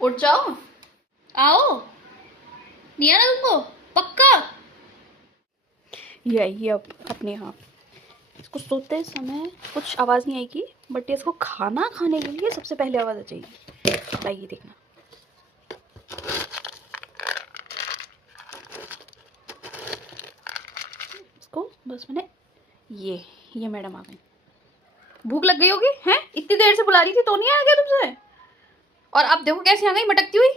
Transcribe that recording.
उठ जाओ, आओ। नहीं आना तुमको पक्का? यही अब अपने यहाँ इसको सोते समय कुछ आवाज़ नहीं आएगी, बट इसको खाना खाने के लिए सबसे पहले आवाज़ आ जाएगी। लाइए देखना। इसको बस मैंने ये मैडम आ गई। भूख लग गई होगी हैं? इतनी देर से बुला रही थी तो नहीं आ गया तुमसे? और अब देखो कैसे आ गई मटकती हुई।